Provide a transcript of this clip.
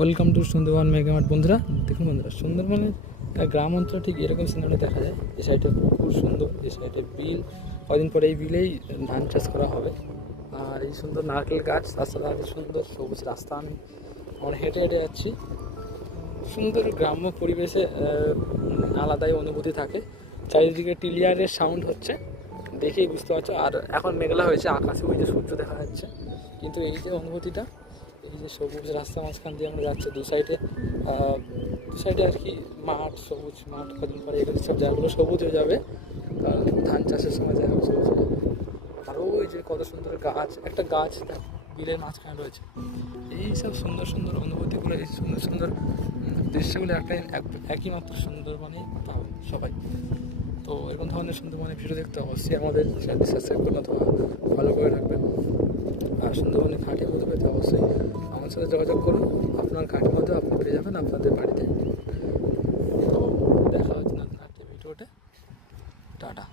Welcome to Sundarban Megamart. বন্ধুরা দেখুন, বন্ধুরা সুন্দরবনের গ্রাম অঞ্চল ঠিক এরকম সিনারি দেখা যায়। এই সাইডে পুকুর সুন্দর, এই সাইডে বিল, কদিন পরে এই বিলেই ধান চাষ করা হবে। আর এই সুন্দর নারকেল গাছ, রাস্তাঘাট সুন্দর, সবুজ রাস্তা। আমরা হেঁটে হেঁটে যাচ্ছি। সুন্দর গ্রাম্য পরিবেশে আলাদাই অনুভূতি থাকে। চারিদিকে টিলিয়ারের সাউন্ড হচ্ছে, দেখেই বুঝতে পারছো। আর এখন মেঘলা হয়েছে, আকাশে ওই যে সূর্য দেখা যাচ্ছে, কিন্তু এই যে অনুভূতিটা, এই যে সবুজ রাস্তার মাঝখান দিয়ে আমরা যাচ্ছি, দু সাইডে আর কি মাঠ, সবুজ মাঠ। কদিন পরে এগুলো সব জায়গাগুলো সবুজ হয়ে যাবে, কারণ ধান চাষের সময় জায়গাগুলো সবুজ হয়ে যাবে। আরও ওই যে কত সুন্দর গাছ, একটা গাছ বিলের মাঝখানে রয়েছে। এই সব সুন্দর সুন্দর অনুভূতিগুলো, এই সুন্দর সুন্দর দৃশ্যগুলো একই মাত্র সুন্দরবনেই পাবে সবাই। তো এরকম ধরনের সুন্দরবনের ভিডিও দেখতে অবশ্যই আমাদের চ্যানেলটি সাবস্ক্রাইব করুন অথবা ফলো করে রাখবেন। আর সুন্দরবনের ঘাটের মধ্যে পেতে অবশ্যই আমার সাথে যোগাযোগ করুন। আপনার ঘাটের মধ্যে আপনি পেয়ে যাবেন আপনাদের বাড়িতে। তো দেখা হচ্ছে নতুন একটা ভিডিওতে। টাটা।